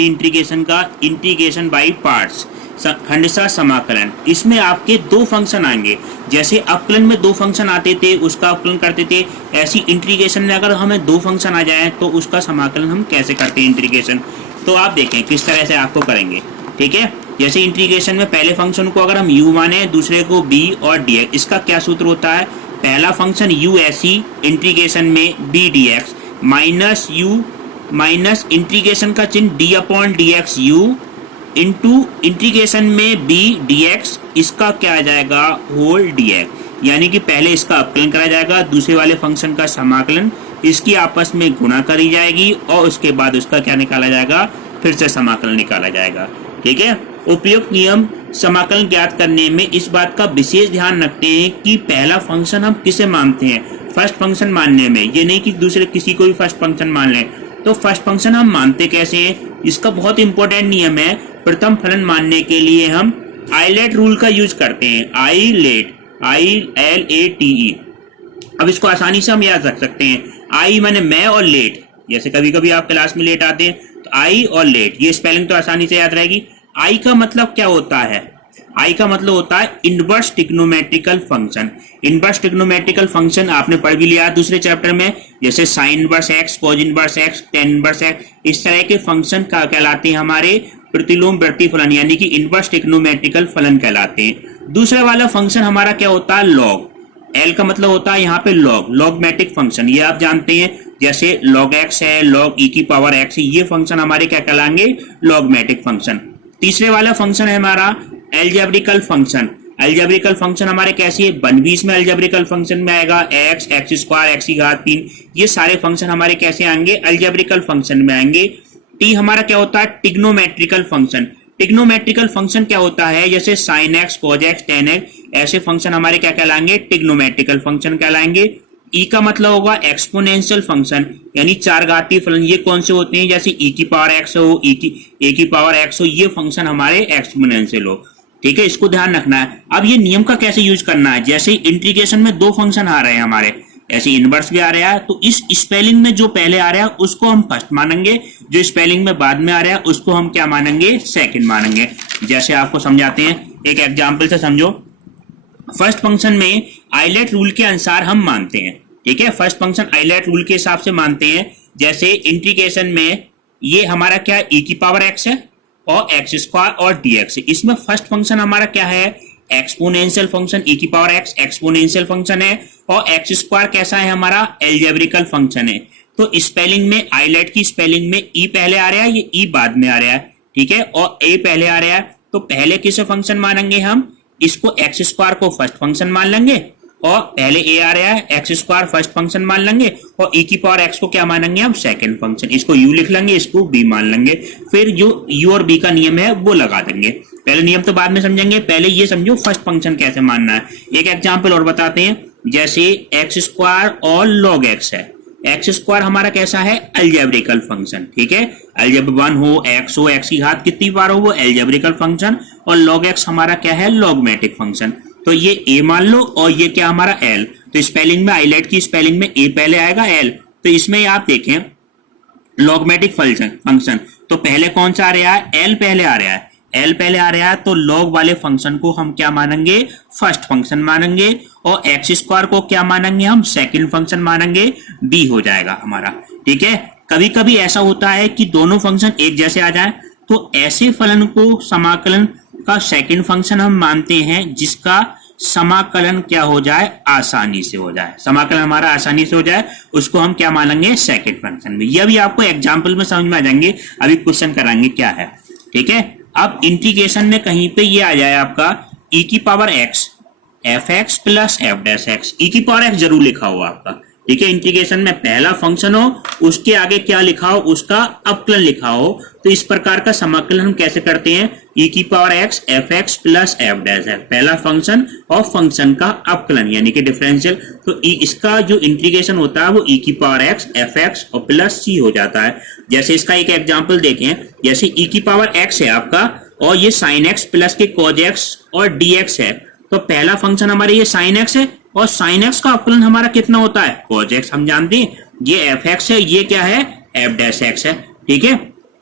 ये इंटीग्रेशन का integration by parts खंडशः समाकलन। इसमें आपके दो फंक्शन आएंगे, जैसे अवकलन में दो फंक्शन आते थे उसका अवकलन करते थे, ऐसी इंटीग्रेशन में अगर हमें दो फंक्शन आ जाए तो उसका समाकलन हम कैसे करते हैं इंटीग्रेशन। तो आप देखें किस तरह से आपको करेंगे। ठीक है, जैसे इंटीग्रेशन में पहले फंक्शन को अगर हम u माने, दूसरे को b और dx, इसका क्या सूत्र होता है, पहला फंक्शन u ऐसी इंटीग्रेशन में b dx minus u minus integration का चिन्ह d upon dx u into integration में b dx, इसका क्या आ जाएगा होल dx, यानी कि पहले इसका अवकलन करा जाएगा, दूसरे वाले फंक्शन का समाकलन, इसकी आपस में गुणा करी जाएगी और उसके बाद उसका क्या निकाला जाएगा, फिर से समाकलन निकाला जाएगा। ठीक है, उपयुक्त नियम समाकलन ज्ञात करने में इस बात का विशेष ध्यान रखते हैं कि पहला फंक्शन हम किसे मानते हैं, फर्स्ट फंक्शन मानने में, ये नहीं कि दूसरे किसी को भी फर्स्ट फंक्शन मान लें। तो फर्स्ट फंक्शन हम मानते कैसे हैं, इसका बहुत इंपॉर्टेंट नियम है। प्रथम फलन मानने के लिए हम आइलेट रूल का यूज करते हैं, आइलेट, ILATE। अब इसको आसानी से हम याद रख सकते हैं, आई माने मैं और लेट, जैसे कभी कभी आप क्लास में लेट आते हैं तो आई और लेट, ये स्पेलिंग तो आसानी से याद रहेगी। आई का मतलब क्या होता है, आई का मतलब होता है inverse trigonometrical function. Inverse trigonometrical function आपने पढ़ भी लिया दूसरे चैप्टर में, जैसे sine inverse x, cause inverse x, tan inverse x, इस तरह के फंक्शन का कहलाते हैं हमारे प्रतिलोम प्रतिफलन, यानी कि इनवर्स ट्रिग्नोमेट्रिकल फलन कहलाते हैं। दूसरा वाला फंक्शन हमारा क्या होता है, लॉग। एल का मतलब होता है यहाँ पे लॉग, लॉगमेटिक फंक्शन, ये आप जानते हैं, जैसे लॉग एक्स है, लॉग ई की पावर एक्स है, ये फंक्शन हमारे क्या कहलाएंगे, लॉगमेटिक फंक्शन। तीसरे वाला फंक्शन है हमारा एल्जेब्रिकल फंक्शन। एल्जेब्रिकल फंक्शन हमारे कैसे है, 1/20 में एल्जेब्रिकल फंक्शन में आएगा एक्स, एक्स स्क्वायर, एक्स की घात 3, ये सारे फंक्शन हमारे कैसे आएंगे, एल्जेब्रिकल फंक्शन में आएंगे। टी हमारा क्या होता है, टिग्नोमेट्रिकल फंक्शन। टिग्नोमेट्रिकल फंक्शन क्या होता है, जैसे sine x, cos x, ten x, ऐसे फंक्शन हमारे क्या कहलाएंगे, टिग्नोमेट्रिकल फंक्शन कहलाएंगे। ई का मतलब होगा एक्सपोनेंशियल फंक्शन, यानी चार घातीय फलन, ये कौन से होते हैं, जैसे ई की पावर एक्स हो, ए की पावर एक्स हो, ये फंक्शन हमारे एक्सपोनेंशियल हो। ठीक है, इसको ध्यान रखना है। अब ये नियम का कैसे यूज करना है, जैसे इंटीग्रेशन में दो फंक्शन आ रहे हैं हमारे, ऐसे इनवर्स भी आ रहा है, तो इस स्पेलिंग में जो पहले आ रहा है उसको हम फर्स्ट मानेंगे, जो स्पेलिंग में बाद में आ रहा है उसको हम क्या मानेंगे, सेकंड मानेंगे। जैसे आपको समझाते हैं, एक एग्जांपल से समझो। फर्स्ट फंक्शन में आइलेट रूल के अनुसार हम मानते हैं, ठीक है, फर्स्ट फंक्शन आइलेट रूल के हिसाब से मानते हैं। जैसे इंटीग्रेशन में ये हमारा क्या ई की पावर एक्स है और एक्स स्क्वायर और dx है, इसमें फर्स्ट फंक्शन हमारा क्या है, एक्सपोनेंशियल फंक्शन, ई की पावर एक्स एक्सपोनेंशियल फंक्शन है, और एक्स स्क्वायर कैसा है हमारा, एल्जेब्रिकल फंक्शन है। तो स्पेलिंग में, आइलेट की स्पेलिंग में ई पहले आ रहा है, ये ई बाद में आ रहा है, ठीक है, और ए पहले आ रहा है, तो पहले किसे फंक्शन मानेंगे हम, इसको एक्स स्क्वायर को फर्स्ट फंक्शन मान लेंगे, और पहले ए आ रहा है, एक्स स्क्वायर फर्स्ट फंक्शन मान लेंगे, और ई की पावर एक्स को क्या मानेंगे हम, सेकंड फंक्शन, इसको यू लिख लेंगे, इसको बी मान लेंगे, फिर जो यू और बी का नियम है वो लगा देंगे। पहले नियम तो बाद में समझेंगे, पहले ये समझो फर्स्ट फंक्शन कैसे मानना है। एक एग्जाम्पल और बताते हैं, जैसे एक्स स्क्वायर और लॉग एक्स है, एक्स स्क्वायर हमारा कैसा है, एल्जेब्रिकल फंक्शन, ठीक है, एल्जेब्रा 1 हो, एक्स की घात कितनी बार हो, वो एल्जेब्रिकल फंक्शन, और लॉग एक्स हमारा क्या है, लॉगमेटिक फंक्शन। तो ये ए मान लो और ये क्या हमारा एल, तो स्पेलिंग में, आइलेट की स्पेलिंग में ए पहले आएगा, एल, तो इसमें आप देखें लॉगमेटिक फंक्शन, तो पहले कौन सा आ रहा है, एल पहले आ रहा है, एल पहले आ रहा है, तो लॉग वाले फंक्शन को हम क्या मानेंगे, फर्स्ट फंक्शन मानेंगे, और एक्स स्क्वायर को क्या मानेंगे हम, सेकंड फंक्शन मानेंगे, बी हो जाएगा हमारा। ठीक है, कभी कभी ऐसा होता है कि दोनों फंक्शन एक जैसे आ जाए, तो ऐसे फलन को समाकलन का सेकंड फंक्शन हम मानते हैं, जिसका समाकलन क्या हो जाए, आसानी से हो जाए, समाकलन हमारा आसानी से हो जाए, उसको हम क्या मानेंगे, सेकंड फंक्शन में। यह भी आपको एग्जाम्पल में समझ में आ जाएंगे, अभी क्वेश्चन कराएंगे क्या है। ठीक है, अब इंटीग्रेशन में कहीं पे ये आ जाए आपका e की power x, f x plus f dash x, e की पावर एक्स जरूर लिखा हो आपका, ठीक है, इंटीग्रेशन में पहला फंक्शन हो, उसके आगे क्या लिखा हो, उसका अवकलन लिखा हो, तो इस प्रकार का समाकलन हम कैसे करते हैं, e की power x, f x plus f dash x, पहला फंक्शन और फंक्शन का अवकलन यानी कि डिफरेंशियल, तो इसका जो इंटीग्रेशन होता है वो e की पावर x, एफ एक्स और प्लस c हो जाता है। जैसे इसका एक एग्जाम्पल देखें, जैसे e की पावर x है आपका, और ये साइन एक्स प्लस के कॉज एक्स और dx है, तो पहला फंक्शन हमारे ये साइन एक्स है, और साइन एक्स का अवकलन हमारा कितना होता है, cos x, हम जानते हैं, ये एफ एक्स है, ये क्या है, एफ डैश एक्स है, ठीक है।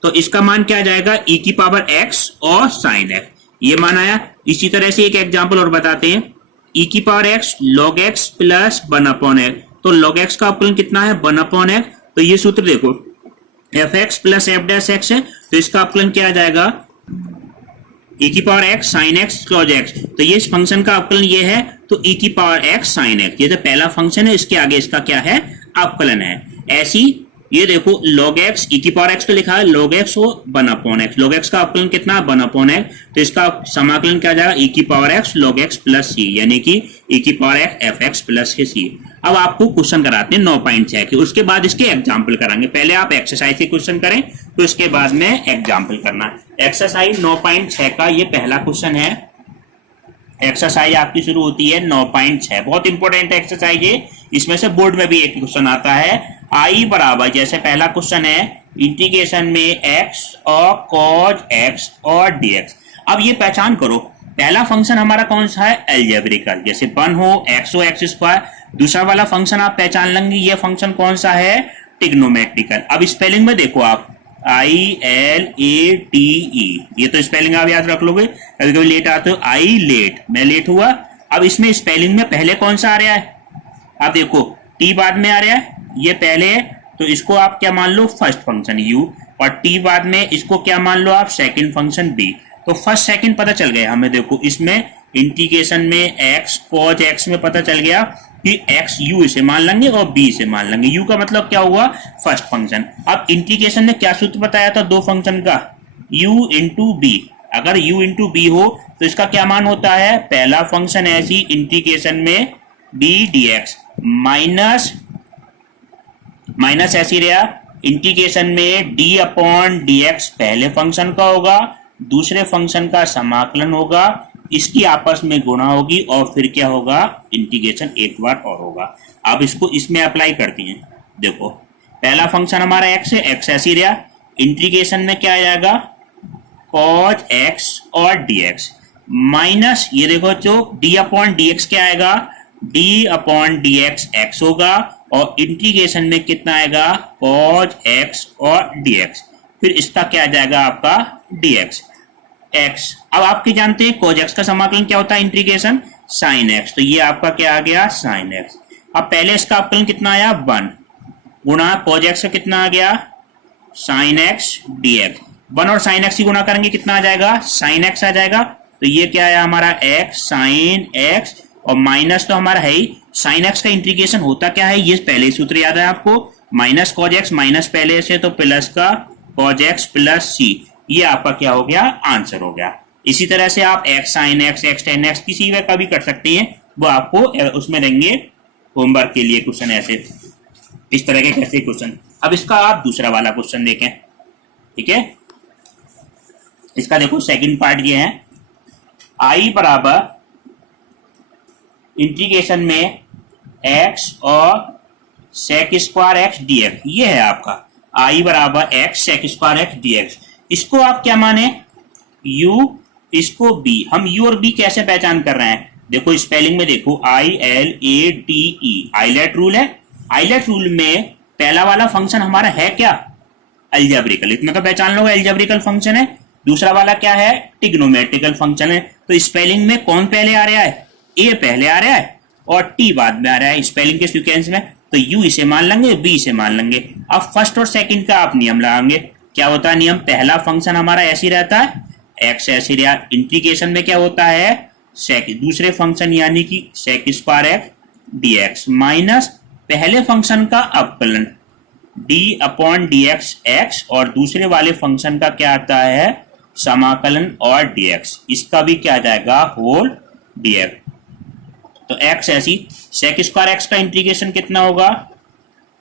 तो इसका मान क्या आ जाएगा, e की पावर x और sin x, ये मान आया। इसी तरह से एक एग्जांपल और बताते हैं, e की power x log x plus 1/x, तो log x का अवकलन कितना है 1/x, तो ये सूत्र देखो fx plus f dash x है, तो इसका अवकलन क्या आ जाएगा e की power x sin x cos x, तो ये इस फंक्शन का अवकलन ये है, तो e की पावर x sin x, ये तो पहला फंक्शन है, इसके आगे इसका क्या है अवकलन है। ऐसी ये देखो log x e की पावर x तो लिखा है log x हो 1/x, log x का अवकलन कितना 1/x, तो इसका समाकलन क्या जाएगा e की power x log x plus c, यानी कि e की power x fx plus c। अब आपको क्वेश्चन कराते हैं 9.6 के, उसके बाद इसके एग्जाम्पल कराएंगे। पहले आप एक्सरसाइज के क्वेश्चन करें, तो इसके बाद में एग्जाम्पल करना है। एक्सरसाइज 9.6 का ये पहला क्वेश्चन है। एक्सरसाइज आपकी शुरू होती है 9.6, बहुत इंपॉर्टेंट एक्सरसाइज है, इसमें से बोर्ड में भी एक क्वेश्चन आता है। आई बराबर, जैसे पहला क्वेश्चन है इंटीग्रेशन में x और cos x और dx। अब ये पहचान करो, पहला फंक्शन हमारा कौन सा है अलजेब्रिकल, जैसे 1 हो x हो x स्क्वायर। दूसरा वाला फंक्शन आप पहचान लेंगे, ये फंक्शन कौन सा है ट्रिग्नोमेट्रिकल। अब स्पेलिंग में देखो आप ILATE, ये तो स्पेलिंग आप याद रख लोगे, कभी कभी लेट आते हो, आई लेट, मैं लेट हुआ। अब इसमें स्पेलिंग में पहले कौन सा आ रहा है, आप देखो t बाद में आ रहा है, ये पहले है, तो इसको आप क्या मान लो फर्स्ट फंक्शन u, और t बाद में इसको क्या मान लो आप सेकंड फंक्शन b। तो फर्स्ट सेकंड पता चल गया हमें, देखो इसमें इंटीग्रेशन में x cos x में पता चल गया कि x u इसे मान लेंगे और b इसे मान लेंगे। u का मतलब क्या हुआ फर्स्ट फंक्शन। अब इंटीग्रेशन ने क्या सूत्र बताया था दो फंक्शन का, u इंटू b। अगर u इंटू b हो तो इसका क्या मान होता है, पहला फंक्शन ऐसी इंटीग्रेशन में b dx माइनस ऐसी रहा इंटीग्रेशन में d अपॉन dx पहले फंक्शन का होगा, दूसरे फंक्शन का समाकलन होगा, इसकी आपस में गुणा होगी और फिर क्या होगा इंटीग्रेशन एक बार और होगा। अब इसको इसमें अप्लाई करती हैं, देखो पहला फंक्शन हमारा x है, x ऐसी रहा, इंटीग्रेशन में क्या आ जाएगा cos x और dx माइनस ये देखो जो d अपॉन dx क्या आएगा, d अपॉन dx x होगा, और इंटीग्रेशन में कितना आएगा cos x और dx, फिर इसका क्या आ जाएगा आपका dx x। अब आपके जानते हैं cos x का समाकलन क्या होता है इंटीग्रेशन sin x, तो ये आपका क्या आ गया sin x। अब पहले इसका अवकलन कितना आया 1 गुणा cos x का कितना आ गया sin x dx, 1 और sin x की गुणा करेंगे कितना आ जाएगा sin x आ जाएगा, तो ये क्या आया हमारा x sin x, और माइनस तो हमारा है ही, sin x का इंटीग्रेशन होता क्या है, ये पहले सूत्र याद है आपको, माइनस cos x माइनस पहले से तो प्लस का cos x प्लस c, ये आपका क्या हो गया आंसर हो गया। इसी तरह से आप x sin x x tan x किसी वे का भी कर सकते हैं, वो आपको उसमें देंगे होमवर्क के लिए क्वेश्चन, ऐसे इस तरह के कैसे क्वेश्चन। अब इसका आप दूसरा वाला क्वेश्चन देखें, ठीक है, इसका देखो सेकंड पार्ट ये है, i बराबर इंटीग्रेशन में x और sec स्क्वायर x dx, ये है आपका i बराबर x sec square x dx। इसको आप क्या माने u, इसको b। हम u और b कैसे पहचान कर रहे हैं, देखो स्पेलिंग में देखो ILATE, आइलेट रूल है। आइलेट रूल में पहला वाला फंक्शन हमारा है क्या अलजेब्रिकल, इतना तो पहचान लो अलजेब्रिकल फंक्शन है। दूसरा वाला क्या है ट्रिग्नोमेट्रिकल फंक्शन है। तो स्पेलिंग में कौन पहले आ रहा है, a पहले आ रहा है और t बाद में आ रहा है स्पेलिंग के सीक्वेंस में, तो u इसे मान लेंगे b इसे मान लेंगे। अब फर्स्ट और सेकंड का आप नियम लगाएंगे, क्या होता है नियम, पहला फंक्शन हमारा ऐसे रहता है x ऐसे रहा, इंटीग्रेशन में क्या होता है सेक, दूसरे फंक्शन यानी कि sec square x dx minus पहले फंक्शन का अवकलन d अपॉन dx x, और दूसरे वाले फंक्शन का क्या आता है समाकलन और dx, इसका भी क्या आ जाएगा होल dx। तो x ऐसी सेक स्क्वायर x का इंटीग्रेशन कितना होगा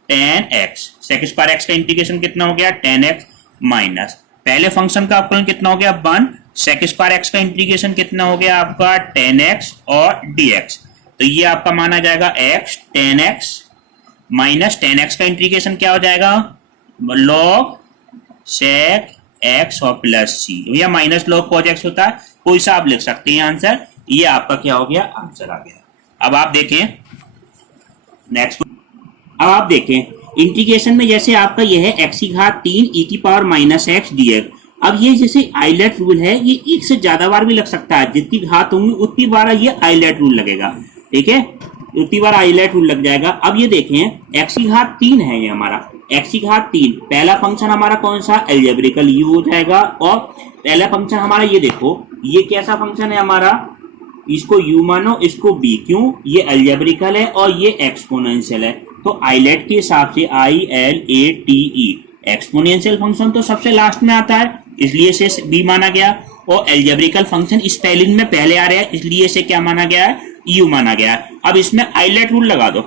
tan x, sec square x का इंटीग्रेशन कितना हो गया tan x माइनस पहले फंक्शन का अवकलन कितना हो गया 1, सेक स्क्वायर x का इंटीग्रेशन कितना हो गया आपका tan x और dx, तो ये आपका माना जाएगा x tan x minus tan x का इंटीग्रेशन क्या हो जाएगा log sec x और प्लस c, या माइनस log cos x होता है, कोई सा आप लिख सकते हैं आंसर, ये आपका क्या हो गया आंसर आ गया। अब आप देखें नेक्स्ट, अब आप देखें इंटीग्रेशन में जैसे आपका यह है एक्स की घात 3 e की पावर माइनस एक्स dx। अब ये जैसे आइलेट रूल है, ये एक से ज्यादा बार भी लग सकता है, जितनी घात होंगी उतनी बार ये आइलेट रूल लगेगा, ठीक है, उतनी बार आइलेट रूल लग जाएगा। अब ये देखें एक्स की घात 3 है, ये हमारा एक्स की घात 3 पहला फंक्शन हमारा कौन सा, एल्जेब्रिकल यू हो जाएगा। और पहला फंक्शन हमारा ये देखो, ये कैसा फंक्शन है हमारा, इसको u मानो, इसको b, क्यों, ये एल्जेब्रिकल है और ये एक्सपोनेंशियल है। तो आइलेट के हिसाब से ILATE एक्सपोनेंशियल फंक्शन तो सबसे लास्ट में आता है, इसलिए इसे b माना गया। और एल्जेब्रिकल फंक्शन स्पेलिंग में पहले आ रहा है, इसलिए इसे क्या माना गया है, u माना गया है। अब इसमें आइलेट रूल लगा दो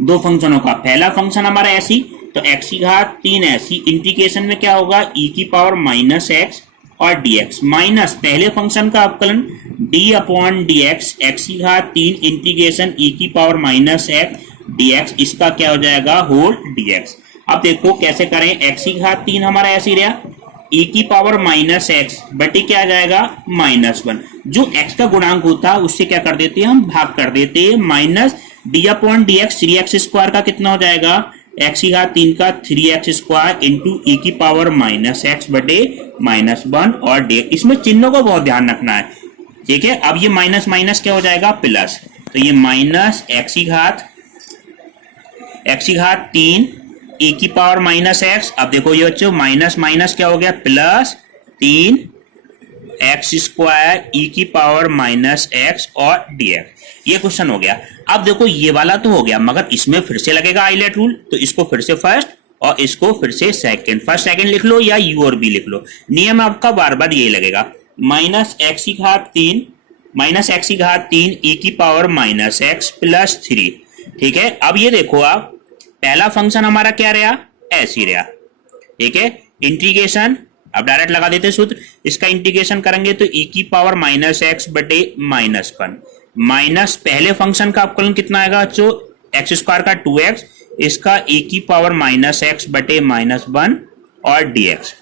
दो फंक्शनों का। पहला फंक्शन हमारा ऐसी, तो x की घात 3 ऐसी, इंटीग्रेशन में क्या होगा, e की पावर माइनस एक्स और dx, माइनस पहले फंक्शन का अवकलन d अपॉन dx, x की घात 3 इंटीग्रेशन e की पावर माइनस एक्स dx, इसका क्या हो जाएगा, होल dx। अब देखो कैसे करें, x की घात 3 हमारा ऐसे रहा, e की पावर माइनस एक्स बटे क्या आ जाएगा, -1। जो x का गुणांक होता है उससे क्या कर देते हैं, हम भाग कर देते हैं, minus d upon dx 3x square का कितना हो जाएगा, x की घात 3 का 3x स्क्वायर इंटू e की पावर माइनस एक्स बटे -1 और dx। इसमें चिन्हों को बहुत ध्यान रखना है, ठीक है। अब ये माइनस माइनस क्या हो जाएगा, प्लस, तो ये माइनस x की घात 3 e की पावर माइनस एक्स। अब देखो ये बच्चों माइनस माइनस क्या हो गया, प्लस 3 एक्स स्क्वायर e की पावर माइनस एक्स और dx। ये क्वेश्चन हो गया। अब देखो ये वाला तो हो गया, मगर इसमें फिर से लगेगा आइलेट रूल, तो इसको फिर से फर्स्ट और इसको फिर से सेकंड, फर्स्ट सेकंड लिख लो या u और b लिख लो, नियम आपका बार बार यही लगेगा। माइनस एक्स की घात 3 e की पावर माइनस एक्स प्लस 3, ठीक है। अब ये देखो आप, पहला फंक्शन हमारा क्या रहा, ऐसी रहा, ठीक है। इंटीग्रेशन अब डायरेक्ट लगा देते सूत्र, इसका इंटीग्रेशन करेंगे तो e की पावर माइनस एक्स बटे -1, माइनस पहले फंक्शन का अवकलन कितना आएगा, जो एक्स स्क्वायर का 2x, इसका e की पावर माइनस एक्स बटे -1 और dx।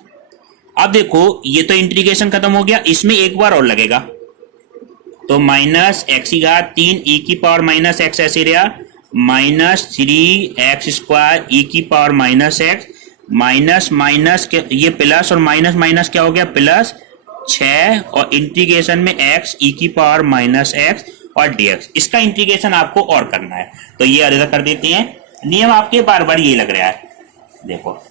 अब देखो ये तो इंटीग्रेशन खत्म हो गया, इसमें एक बार और लगेगा, तो माइनस एक्स की घात 3 e की पावर माइनस एक्स ऐसे रहा, माइनस 3x स्क्वायर e की power minus x, minus minus ये प्लस और माइनस माइनस क्या हो गया, प्लस 6 और इंटीग्रेशन में x e की पावर माइनस एक्स और dx। इसका इंटीग्रेशन आपको और करना है, तो ये अलग कर देते हैं। नियम आपके बार बार ये लग रहा है, देखो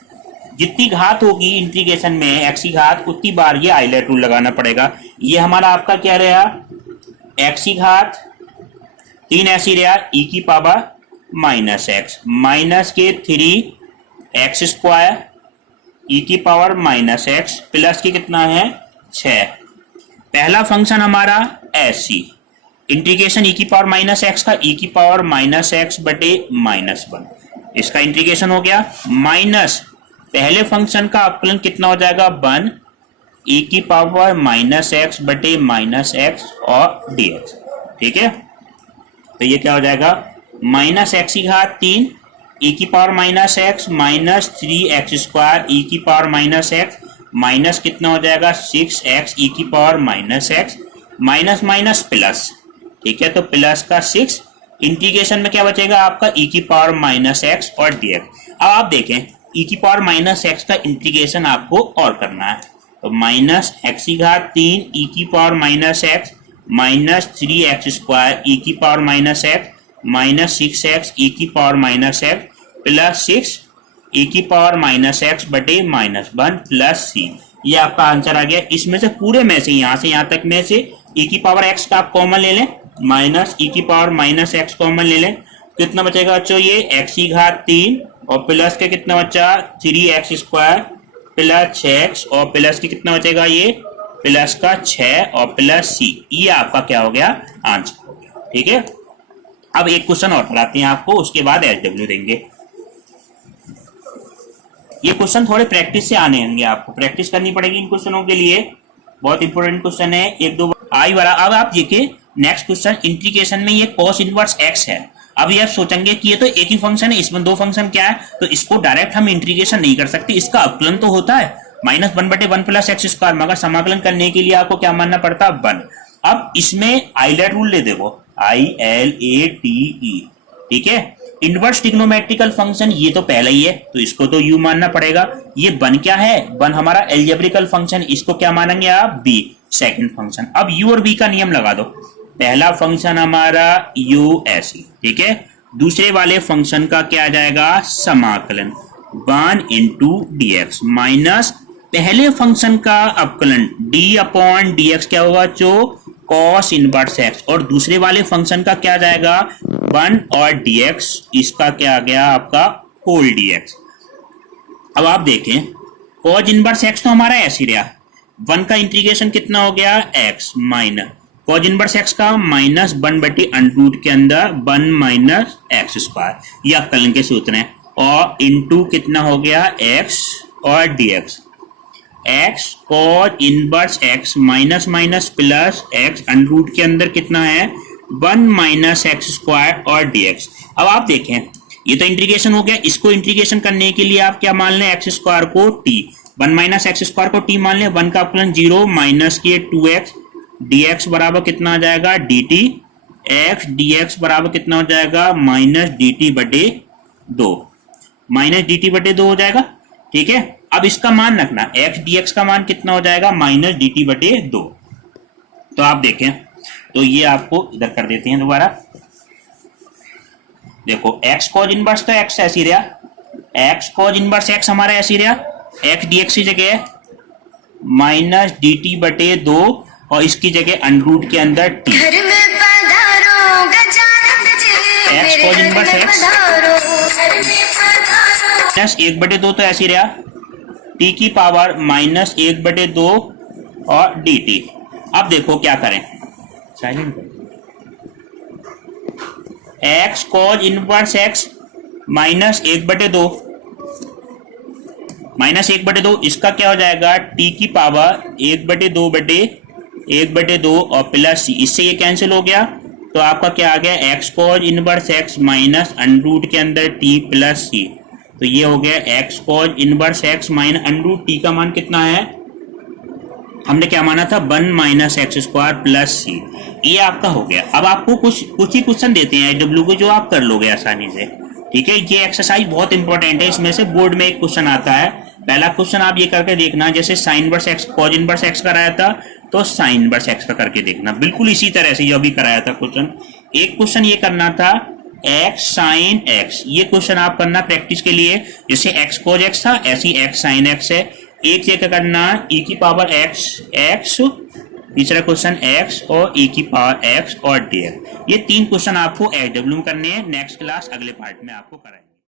जितनी घात होगी इंटीग्रेशन में x की घात, उतनी बार ये आइलेट रूल लगाना पड़ेगा। ये हमारा आपका क्या रहा, x की घात 3 ऐसी रहा, e की पावर माइनस एक्स, माइनस के 3x स्क्वायर e की पावर माइनस एक्स प्लस के कितना है 6। पहला फंक्शन हमारा ऐसी, इंटीग्रेशन e की पावर माइनस एक्स का e की पावर माइनस एक्स बटे -1, इसका इंटीग्रेशन हो गया, माइनस पहले फंक्शन का अवकलन कितना हो जाएगा, 1 e की पावर माइनस एक्स बटे -x और dx, ठीक है। तो ये क्या हो जाएगा, माइनस एक्स की घात 3 e की power minus x minus 3x square e की पावर माइनस एक्स, माइनस कितना हो जाएगा 6x e की power minus x, minus minus plus, ठीक है, तो प्लस का 6, इंटीग्रेशन में क्या बचेगा आपका e की पावर माइनस एक्स और dx। अब आप देखें e की पावर माइनस एक्स का इंटीग्रेशन आपको और करना है, तो माइनस एक्स की घात 3 e की power minus x minus 3x square e की power minus x minus 6x e की power minus x plus 6 e की पावर माइनस एक्स बटे -1 प्लस c। ये आपका आंसर आ गया। इसमें से पूरे में से यहाँ तक में से e की पावर x का आप कॉमन ले लें, माइनस e की पावर माइनस एक्स कॉमन ले लें, कितना बचेगा बच्चों, ये x की घात 3 और प्लस के कितना बचा 3x स्क्वायर प्लस 6x और प्लस के कितना बचेगा, ये प्लस का 6 और प्लस c। ये आपका क्या हो गया, आंसर हो गया, ठीक है। अब एक क्वेश्चन और कराते हैं आपको, उसके बाद एलडब्ल्यू देंगे। ये क्वेश्चन थोड़े प्रैक्टिस से आने होंगे, आपको प्रैक्टिस करनी पड़ेगी इन क्वेश्चनों के लिए, बहुत इंपॉर्टेंट क्वेश्चन है, एक दो आई वाला। अब आप देखिए नेक्स्ट क्वेश्चन, इंटीग्रेशन में ये cos इनवर्स x है। अब ये आप सोचेंगे कि ये तो एक ही फंक्शन है, इसमें दो फंक्शन क्या है, तो इसको डायरेक्ट हम इंटीग्रेशन नहीं कर सकते, इसका अवकलन तो होता है -1/1 प्लस एक्स स्क्वायर, मगर समाकलन करने के लिए आपको क्या मानना पड़ता है, 1। अब इसमें आइलेट रूल ले देखो, ILATE, ठीक है। इनवर्स ट्रिग्नोमेट्रिकल फंक्शन ये तो पहला ही है, तो इसको तो u मानना पड़ेगा। ये वन क्या है, वन हमारा एल्जेब्रिकल फंक्शन, इसको क्या मानेंगे आप, b सेकंड फंक्शन। अब u और v का नियम लगा दो। पहला फंक्शन हमारा u ऐसी, ठीक है। दूसरे वाले फंक्शन का क्या आ जाएगा, समाकलन 1 इंटू dx माइनस पहले फंक्शन का अवकलन d अपॉन dx क्या होगा, जो cos इनवर्स x, और दूसरे वाले फंक्शन का क्या आ जाएगा 1 और dx, इसका क्या आ गया आपका होल dx। अब आप देखें cos इनवर्स x तो हमारा ऐसे ही रहा, 1 का इंटीग्रेशन कितना हो गया x minus cos inverse x का माइनस 1/√, के अंदर 1 माइनस एक्स स्क्वायर, ये अवकलन के सूत्र हैं, और इंटू कितना हो गया x और dx, x cos inverse x minus minus plus x √, के अंदर कितना है 1 माइनस एक्स स्क्वायर और dx। अब आप देखें ये तो इंटीग्रेशन हो गया, इसको इंटीग्रेशन करने के लिए आप क्या मान लें, एक्स स्क्वायर को t, 1 माइनस एक्स स्क्वायर को t मान लें, 1 का अवकलन 0 माइनस के 2x, dx बराबर कितना आ जाएगा dt, x dx बराबर कितना हो जाएगा माइनस dt/2, माइनस dt/2 हो जाएगा, ठीक है। अब इसका मान रखना, x dx का मान कितना हो जाएगा माइनस dt/2। तो आप देखें, तो ये आपको इधर कर देते हैं दोबारा। देखो x cos इनवर्स तो x ऐसी रहा, x cos इनवर्स x हमारा ऐसी रहा, x dx की जगह माइनस dt/2 और इसकी जगह √, के अंदर t, x cos inverse x minus 1/2 तो ऐसी रहा, t की पावर माइनस 1/2 और dt। अब देखो क्या करें, silent, x cos inverse x minus 1/2, minus 1/2, इसका क्या हो जाएगा t की पावर 1/2 और प्लस c, इससे ये कैंसिल हो गया, तो आपका क्या आ गया x cos inverse x minus √, के अंदर t प्लस c, तो ये हो गया x cos inverse x minus √, t का मान कितना है, हमने क्या माना था 1 माइनस एक्स स्क्वायर प्लस सी, ये आपका हो गया। अब आपको कुछ ही क्वेश्चन देते हैं AW को, जो आप कर लोगे आसानी से, ठीक है। ये एक्सरसाइज बहुत इंपॉर्टेंट है, इसमें से बोर्ड में एक क्वेश्चन आता है। पहला क्वेश्चन आप ये करके देखना, जैसे sine inverse x cos inverse x कराया था, तो साइन इनवर्स एक्स का करके देखना, बिल्कुल इसी तरह से जो अभी कराया था क्वेश्चन। एक क्वेश्चन ये करना था x साइन x, ये क्वेश्चन आप करना प्रैक्टिस के लिए, जैसे x cos x था ऐसी x साइन x है। एक जगह करना e की पावर x, तीसरा क्वेश्चन x और e की पावर x और dx। ये 3 क्वेश्चन आपको AW में करने हैं, नेक्स्ट क्लास अगले पार्ट में आपको कराएंगे।